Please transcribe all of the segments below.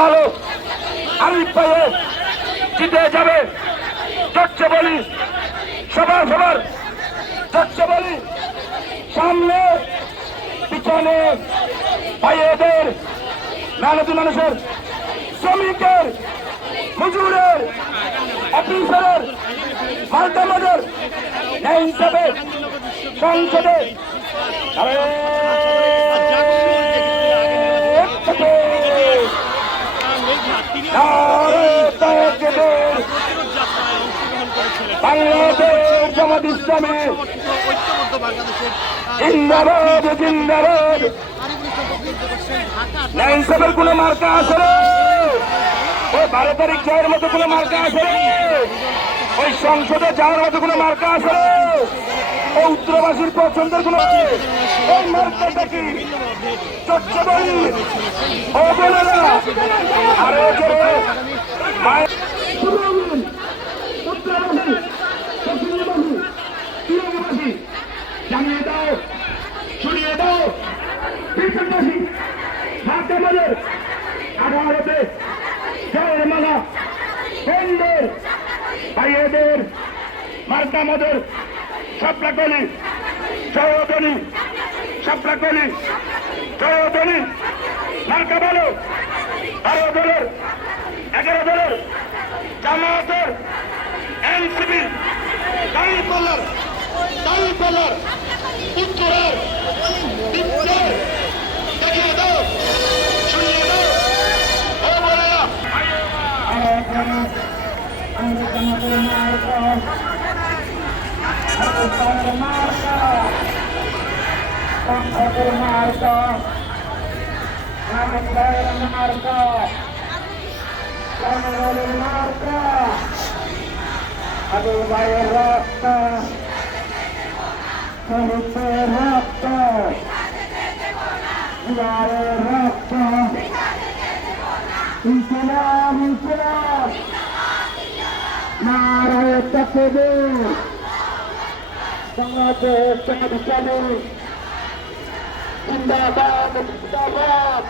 ভালো আলিফ ভাইয়ে জিতে যাবে। চর্চে বলি সবার চর্চে বলি সামনে পিছনে ভাইয়েদের মেহনতি মানুষের শ্রমিকের মজুরের অফিসারের মালদামাদের ন্যায় হিসাবে সংসদে বাংলাদেশ জামাত ইসলামী জিন্দাবাদ জিন্দাবাদ। ন্যায় হিসাবের কোন মার্কা আছে রে? ওই 12 তারিখ যাওয়ার মতো কোন মার্কা আছে রে? ওই সংসদে যাওয়ার মতো কোন মার্কা আছে রে? ওই উত্তরবাসীর পছন্দের কোন ওই মার্কাটা কি? চর্চা বলি ও বলে না আরো জোরে জানিয়ে দাও, শুনিয়ে দাও দেশবাসী মাধ্যমের আদালতে জয়ের মালা বন্ধের ভাইয়েদের মার্কামদের সাপলাকলি জয়ধ্বনি সাপলাকলি জয়ধ্বনি মার্কা বলো 12 দলের 11 দলের জামায়াতের এনসিপি দাঁড়িয়ে পাল্লার উত্তরের বিপ্লব দেখিয়ে দাও, শুনিয়ে দাও ও বলে না আবু ভাইয়ের রক্ত শহীদের রক্ত উদারের রক্ত ইসলাম ইসলাম নারায়ে তাকবীর বাংলাদেশ জামাত ইসলামী জিন্দাবাদ জিন্দাবাদ।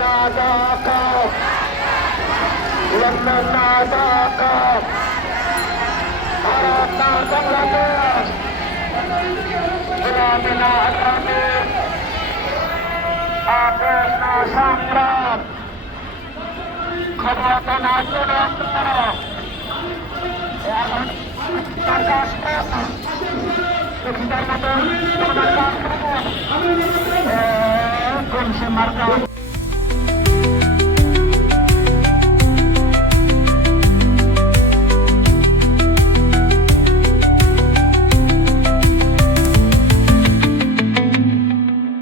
না ঢাকা লন্ডন না ঢাকা ভারত না বাংলাদেশ ইসলামী না আসামি আদেশ না সংগ্রাম ক্ষমতা না চূড়ান্ত এখন